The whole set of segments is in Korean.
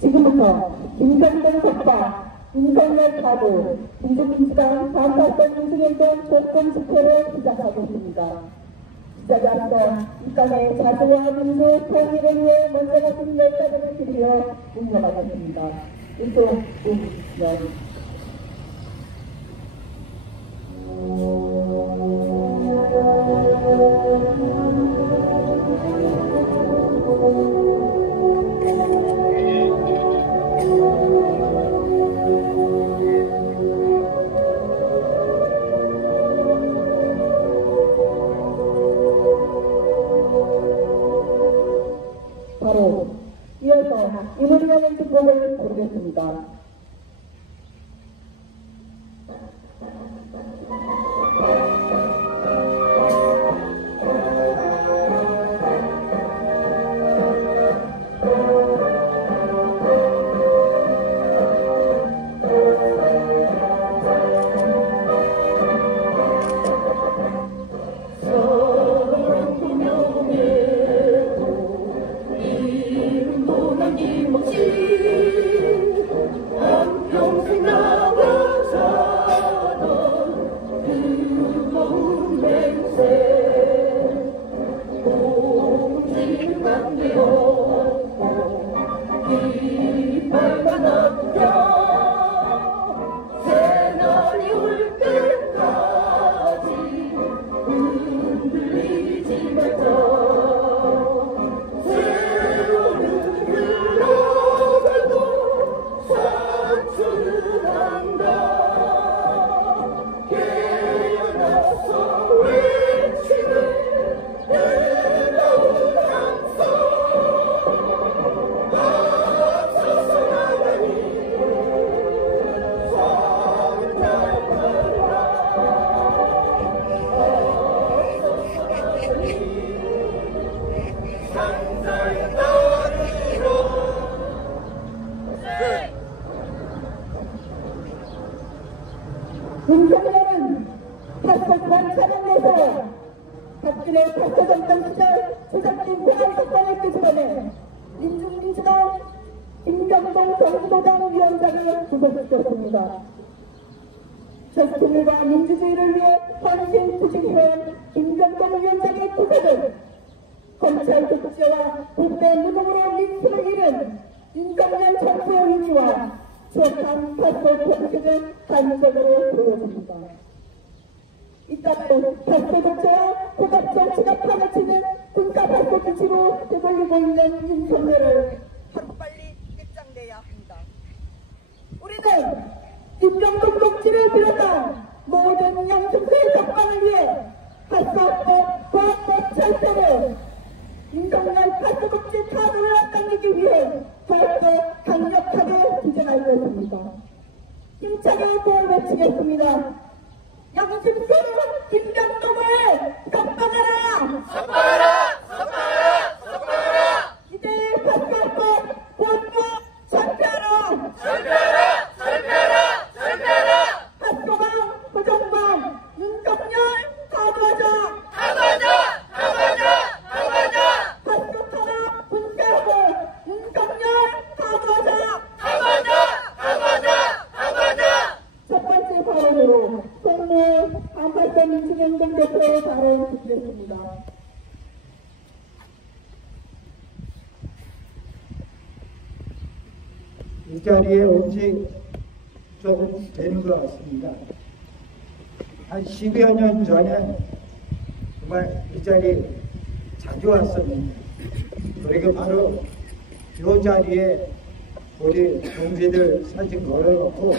지금부터 김경동 석방, 윤석열 가부, 민주민주당 반발권 민주행동 조건 집회를 시작하겠습니다. 시작에 앞서 이 땅의 자주와 민주 통일을 위해 먼저 가진 열사들을 기리어 운영하겠습니다. 이쪽 운영. 바로 이어서 임원장의 축복을 드리겠습니다. 윤석열은 탑석관 차량에서 박근혜 탑석정권 시절 수석진 공안석관을 끄집어내 민주민주당 김경동 경기도당 위원장을 구속시켰습니다. 혁신과 민주주의를 위해 헌신투쟁해온 김경동 위원장의 구속은 검찰 독재와 국내 무능으로 민심을 잃은 윤석열 정부의 의지와 추억한 탑석 정책을 단적으로 보여줍니다. 이따금 탑석 독재와 고갑 정치가 파묻히는 군가 탑석 기치로 되돌리고 있는 윤석열을 하루빨리 끝장내야 합니다. 우리는 김경동 독재를 비롯한 모든 영등포의 적방을 위해 할 수 없는 과학적 절대를 윤석열 탑석 독재 타도를 앞당기기 위해 더욱더 강력하게 투쟁할 것입니다. 힘차게 구호 외치겠습니다. 영등포 김경동을 석방하라! 석방하라! 석방하라! 석방하라! 이제 탑석권 본부 철폐하라! 철폐하라! 철폐하라! 철폐하라! 탑소강 부정방 윤석열 사과자! 사과하자! 사과하자! 사과하자! 탑소 탄압 분쇄하고 윤석열 사과자! 사과하자! 사과하자! 사과하자! 첫 번째 발언으로 송모 반팔권 민주행동 대표의 발언 듣겠습니다. 이 자리에 온 지 조금 되는 것 같습니다. 한 10여 년 전에 정말 이 자리에 자주 왔었는데, 그리고 바로 이 자리에 우리 동지들 사진 걸어놓고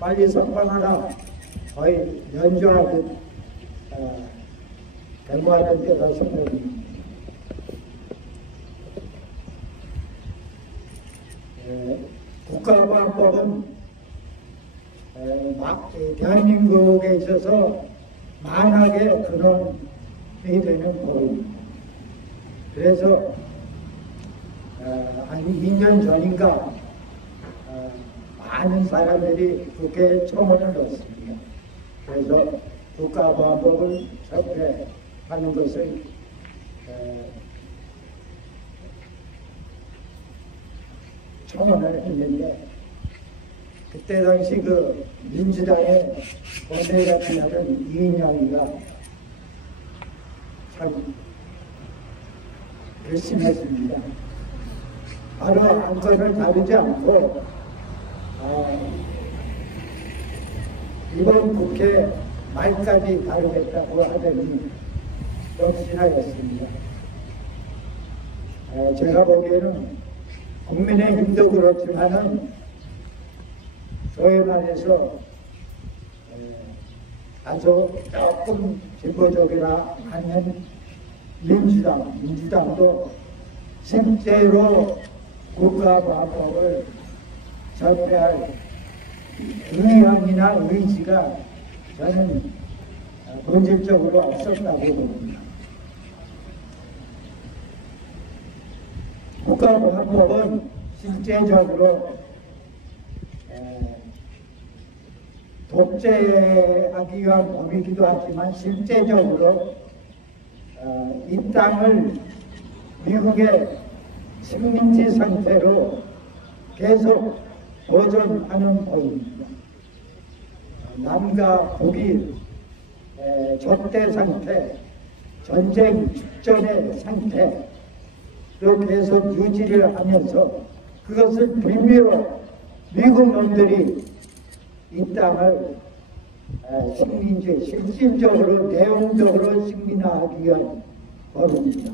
빨리 석방하라 거의 연주하듯 데모하는 때가 생각입니다. 국가보안법은 대한민국에 있어서 만하게 근원이 되는 법입니다. 그래서 한 2년 전인가 많은 사람들이 국회에 청원을 넣었습니다. 그래서 국가보안법을 철폐하는 것을 청원을 했는데 그때 당시 그 민주당의 원내같이 하던 이인영이가 참 열심히 했습니다. 바로 안건을 다루지 않고 이번 국회 말까지 다루겠다고 하더니 역시나였습니다. 제가 보기에는 국민의힘도 그렇지만은 소위 말해서 아주 조금 진보적이라 하는 민주당도 실제로 국가보안법을 전폐할 의향이나 의지가 저는 본질적으로 없었다고 봅니다. 국가보안법은 실제적으로 독재하기 위한 법이기도 하지만 실제적으로 이 땅을 미국의 식민지 상태로 계속 보존하는 법입니다. 남과 북이 적대 상태, 전쟁 직전의 상태로 계속 유지를 하면서 그것을 빌미로 미국 놈들이 이 땅을 식민지, 실질적으로 내용적으로 식민화하기 위한 법입니다.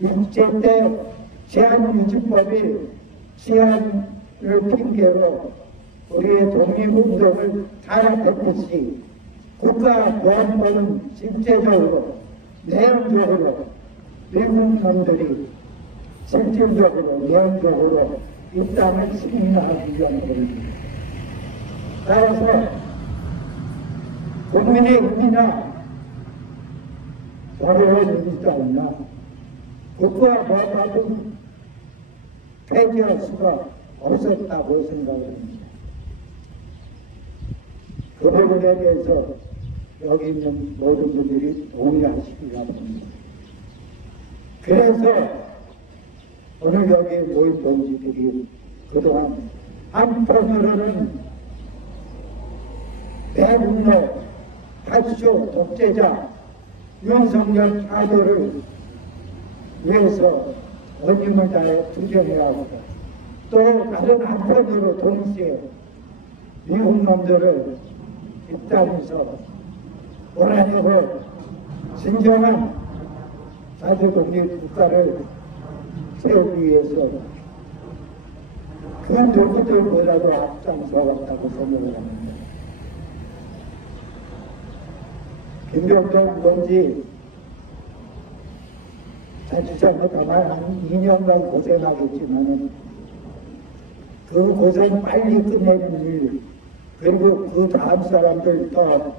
일제 때 제한유지법이 제한을 핑계로 우리의 독립운동을 타락했듯이 국가보안법은 실제적으로 내용적으로 미국 놈들이 실질적으로 내용적으로 이 땅을 식민화하기 위한 법입니다. 따라서 국민의힘이나 더불어민주당이나 국가보안법은 폐지할 수가 없었다고 생각합니다. 그 부분에 대해서 여기 있는 모든 분들이 동의하시기가 합니다. 그래서 오늘 여기 모인 동지들이 그동안 한편으로는 대북로, 파쇼, 독재자, 윤석열 타도를 위해서 원림을 다해 투쟁해야 하고 또 다른 한편으로 동시에 미국 놈들을 이 땅에서 원하려고 진정한 자주독립 국가를 세우기 위해서 그 누구들보다도 앞장서 왔다고 생각을 합니다. 김병동 동지 자칫하면 가만 한 2년간 고생하겠지만 그 고생 빨리 끝내는 일 그리고 그 다음 사람들 또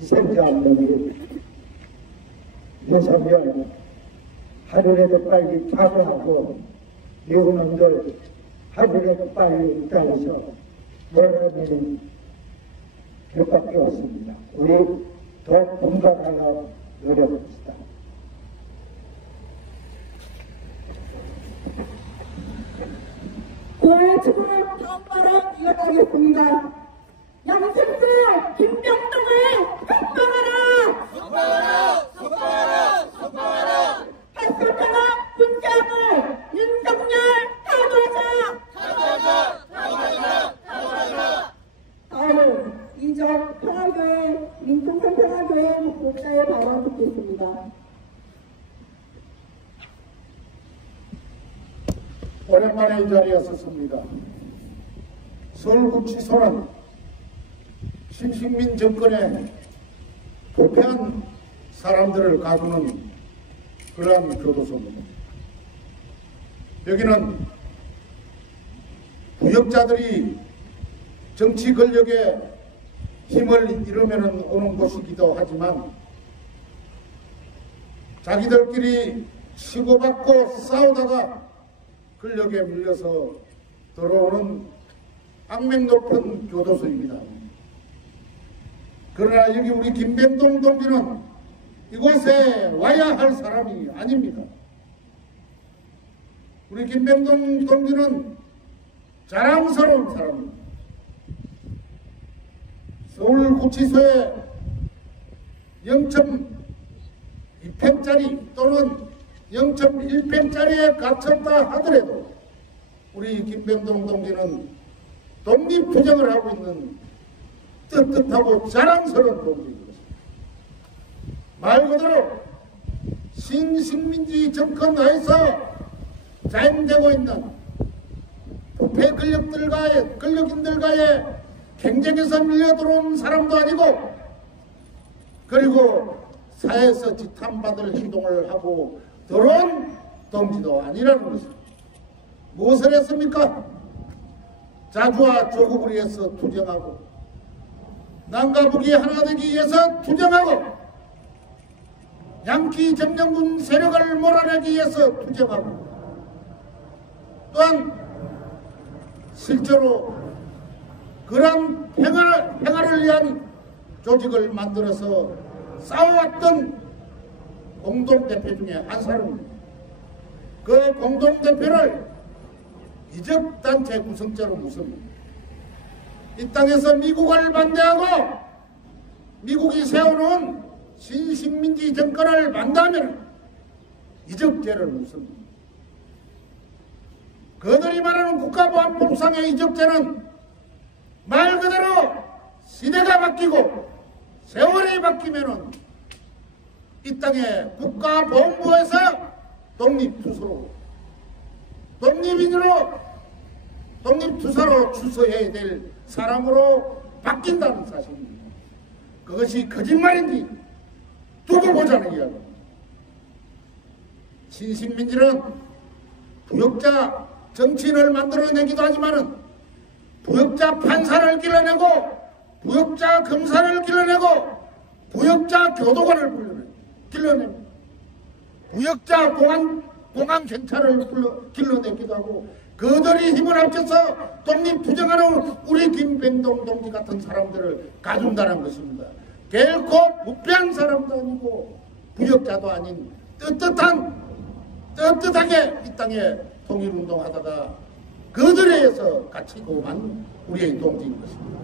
희생자 없는 윤석열 하루라도 빨리 타고하고 미국 놈들 하루라도 빨리 있다해서 몰아내는 것밖에 없습니다. 우리 더 공감하려 노력합시다. 지금 다음 발언 이어가겠습니다. 양승수 김병동을 석방하라! 석방하라! 석방하라! 석방하라! 햇볕하나 분장을 윤석열 타도하자! 타도하자! 타도하자! 타도하자! 다음은 이정 평화교회 민통선 평화교회 목사의 발언 듣겠습니다. 오랜만에 이 자리에 섰습니다. 서울구치소는 신식민 정권의 부패한 사람들을 가두는 그러한 교도소입니다. 여기는 부역자들이 정치 권력에 힘을 잃으면 오는 곳이기도 하지만 자기들끼리 치고받고 싸우다가 권력에 밀려서 들어오는 악명 높은 교도소입니다. 그러나 여기 우리 김병동 동지는 이곳에 와야 할 사람이 아닙니다. 우리 김병동 동지는 자랑스러운 사람입니다. 서울구치소에 0.2평짜리 또는 0.1평짜리에 갇혔다 하더라도 우리 김병동 동지는 독립투쟁을 하고 있는 떳떳하고 자랑스러운 동지입니다. 말 그대로 신식민지 정권 하에서 자행되고 있는 부패 권력인들과의 경쟁에서 밀려들어온 사람도 아니고, 그리고 사회에서 지탄받을 행동을 하고 들어온 동지도 아니라는 것입니다. 무엇을 했습니까? 자주와 조국을 위해서 투쟁하고, 남과 북이 하나 되기 위해서 투쟁하고, 양키 점령군 세력을 몰아내기 위해서 투쟁하고, 또한 실제로 그런 평화를 위한 조직을 만들어서 싸워왔던 공동대표 중에 한 사람입니다. 그 공동대표를 이적단체 구성자로 묻습니다. 이 땅에서 미국을 반대하고 미국이 세워놓은 신식민지 정권을 반대하면 이적죄를 묻습니다. 그들이 말하는 국가보안법상의 이적죄는 말 그대로 시대가 바뀌고 세월이 바뀌면은 이 땅에 국가보안부에서 독립투사로 출소해야 될 사람으로 바뀐다는 사실입니다. 그것이 거짓말인지 두고 보자는 이야기입니다. 신식민지는 부역자 정치인을 만들어내기도 하지만은 부역자 판사를 길러내고, 부역자 검사를 길러내고, 부역자 교도관을 길러내고, 부역자 공안 경찰을 길러내기도 하고, 그들이 힘을 합쳐서 독립투쟁하는 우리 김병동 동지 같은 사람들을 가둔다는 것입니다. 결코 부패한 사람도 아니고 부역자도 아닌 떳떳하게 이 땅에 통일운동하다가 그들에 의해서 갇히고만 우리의 동지인 것입니다.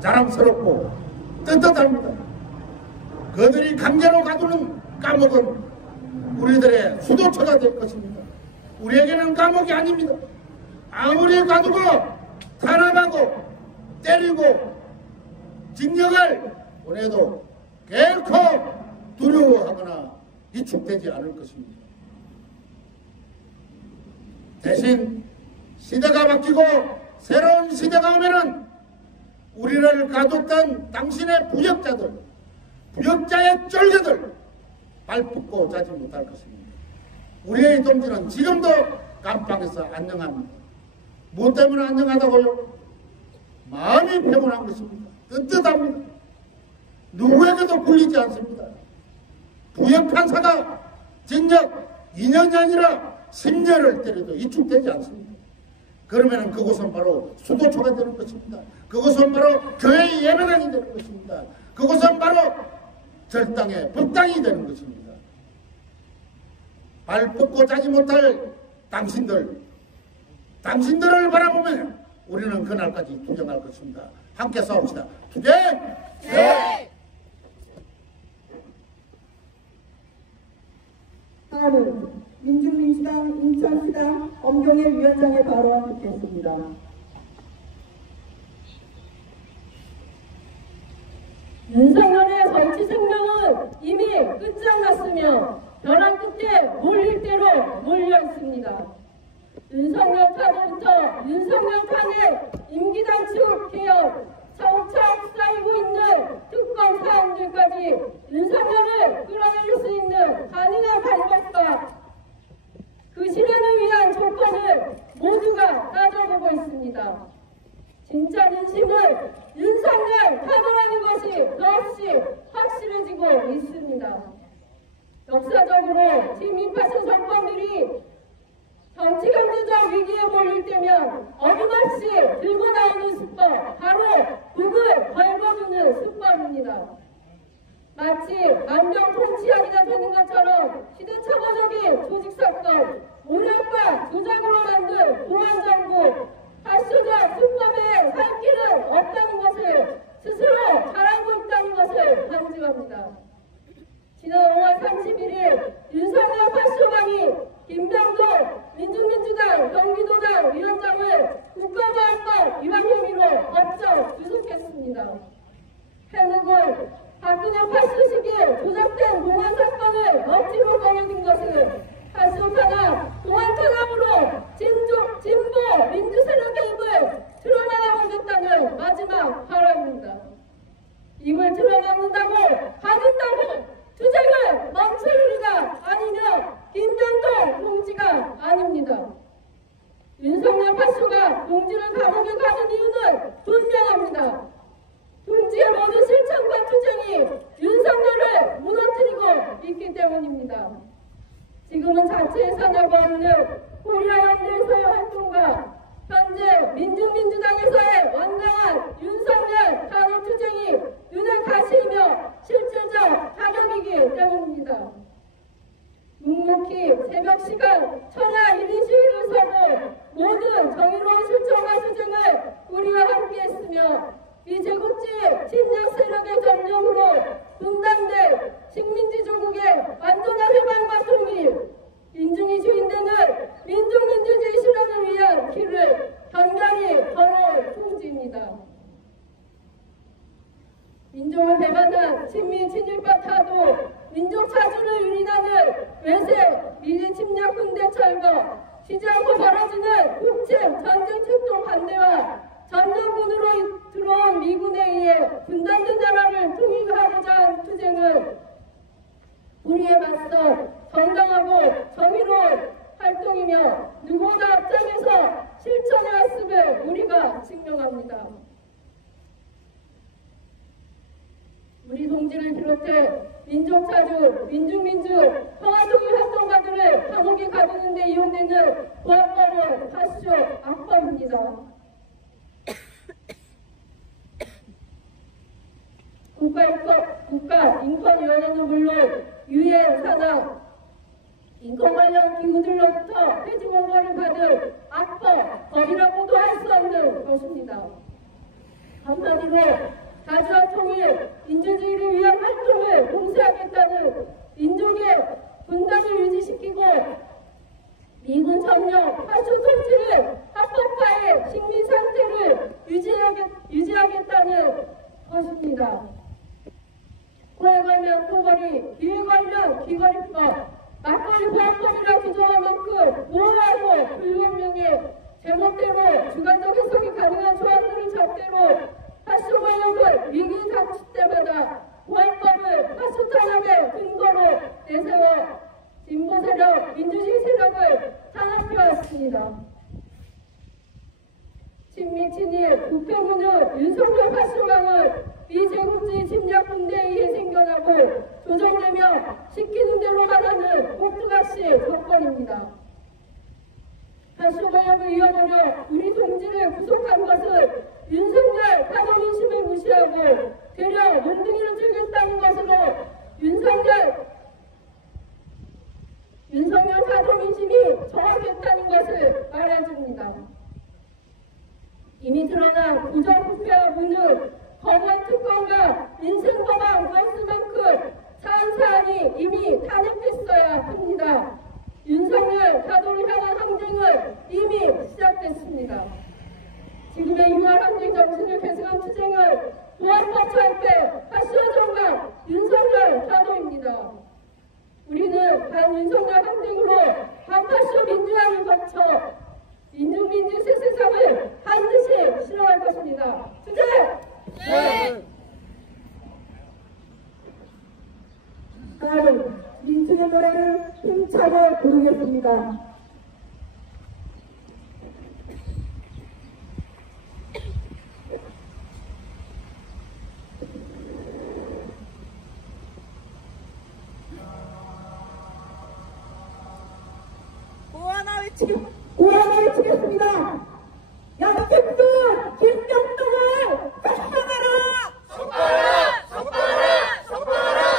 자랑스럽고 떳떳합니다. 그들이 강제로 가두는 감옥은 우리들의 수도처가 될 것입니다. 우리에게는 감옥이 아닙니다. 아무리 가두고 탄압하고 때리고 징역을 보내도 결코 두려워하거나 위축되지 않을 것입니다. 대신 시대가 바뀌고 새로운 시대가 오면은 우리를 가뒀던 당신의 부역자들, 부역자의 쫄개들 발붙고 자지 못할 것입니다. 우리의 동지는 지금도 감방에서 안녕합니다. 무엇 때문에 안녕하다고요? 마음이 평온한 것입니다. 떳떳합니다. 누구에게도 굴리지 않습니다. 부역 판사가 징역 2년이 아니라 10년을 때려도 위축되지 않습니다. 그러면 그곳은 바로 수도초가 되는 것입니다. 그곳은 바로 교회의 예배당이 되는 것입니다. 그곳은 바로 절당의 법당이 되는 것입니다. 발 뻗고 자지 못할 당신들을 바라보면 우리는 그날까지 투쟁할 것입니다. 함께 싸웁시다. 투쟁! 네! 다음은 민주민주당 인천시당 엄경일 위원장의 발언 듣겠습니다. 윤석열의 정치 생명은 이미 끝장났으며 벼랑 끝에 몰릴 대로 몰려 있습니다. 윤석열 탄부터 윤석열 탄핵, 임기 단축 개혁, 차곡차곡 쌓이고 있는 특검 사안들까지 윤석열을 끌어내릴 수 있는 가능한 방법과 그 실현을 위한 조건을 모두가 따져보고 있습니다. 진짜 민심은 윤석열 탄핵하는 것이 더없이 확실해지고 있습니다. 역사적으로 친미파쇼 정권들이 정치 경제적 위기에 몰릴 때면 어김없이 들고 나오는 수법, 바로 북을 벌거두는 수법입니다. 마치 만병통치약이나 되는 것처럼 시대착오적인 조직사건, 오력과 조작으로 만든 공안정부, 파쇼적 수법에 살 길은 없다는 것을 스스로 잘 알고 있다는 것을 간증합니다. 지난 5월 31일 윤석열 파쇼방이 김병돈 민주민주당 경기도당 위원장을 국가보안법 위반 혐의로 법정 구속했습니다. 해묵은 박근혜 파쇼 시기에 조작된 공안 사건을 억지로 꺼내든 것은 파쇼 탄압, 공안 탄압으로 진보 민주세력 개입을 드러나보겠다는 마지막 발언입니다. 입을 드러맞는다고 가진다고 투쟁을 멈출 우리가 아니며 김병돈 동지가 아닙니다. 윤석열 파쇼가 동지를 감옥에 가는 이유는 분명합니다. 동지의 모든 실천과 투쟁이 윤석열을 무너뜨리고 있기 때문입니다. 지금은 자체의 사냐가 없는 코리아연대에서의 활동과 현재 민중민주당에서의 완강한 윤석열 탄압 투쟁이 눈에 가시며 실질적 타격이기 때문입니다. 묵묵히 새벽 시간 천야 1인 시위를 서고 모든 정의로운 실천과 투쟁을 우리와 함께했으며 이 제국주의 침략 세력의 점령으로 분단된 식민지 조국의 완전한 해방과 통일, 민중이 주인되는 민족민주주의 실현을 위한 길을 견고히 걸어올 통지입니다. 민족을 배반한 친미 친일파 타도, 민족 자주를 유린하는 외세 미래 침략 군대 철거, 쉬지 않고 벌어지는 북침 전쟁 책동 반대와 전전군으로 들어온 미군에 의해 분단된 나라를 통일하고자 한 투쟁은 우리에 맞서 정당하고 정의로운 활동이며 누구보다 앞장에서 실천해 왔음을 우리가 증명합니다. 우리 동지를 비롯해 민족자주, 민중민주, 평화통일 활동가들을 감옥에 가두는 데 이용되는 보안법은 파쇼 악법입니다. 국가인권위원회는 물론 유엔 산하 인권 관련 기구들로부터 폐지 공고를 받은 악법, 법이라고도 할 수 없는 것입니다. 한마디로 자주와 통일, 민주주의를 위한 활동을 봉쇄하겠다는 민족의 분단을 유지시키고 미군 점령, 파쇼 통치를 합법화해 식민 상태를 유지하겠다는 것입니다. 코에 걸면 코걸이, 귀에 걸면 귀걸이법, 막걸리 보안법이라 규정한 만큼 모호하고 불분명해 제목대로 주관적 해석이 가능한 조항들을 잣대로 파쇼 권력을 위기에 닥칠 때마다 보안법을 파쇼 탄압의 근거로 내세워 진보 세력, 민주주의 세력을 탄압해왔습니다. 친미, 친일, 부패문은 윤석열 파쇼강은 비제국주의 침략 군대에 의해 생겨나고 조정되며 시키는 대로 하라는 꼭두각시 조건입니다. 파쇼 권력을 이어버려 우리 동지를 구속한 것은 윤석열 타도민심을 무시하고 되려 몽둥이를 들겠다는 것으로 윤석열 타도민심이 정확했다는 것을 말해줍니다. 이미 드러난 부정부패와 무능, 거부한 특권과 민생법안 말씀만큼 사안사안이 이미 탄핵됐어야 합니다. 윤석열 타도를 향한 항쟁은 이미 시작됐습니다. 지금의 유한 항쟁 정신을 계승한 투쟁은 보안법 철폐, 파쇼 정강, 윤석열 타도입니다. 우리는 반윤석열 항쟁으로 반파쇼 민주화를 거쳐 민중민주 새 세상을 반드시 실현할 것입니다. 투쟁! 네! 다음은 민중의 노래를 힘차게 부르겠습니다. 고하나 외치겠습니다. 양팀들 김병동을 석방하라! 석방하라! 석방하라! 석방하라!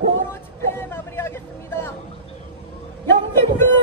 고로 집회 마무리하겠습니다. 영등포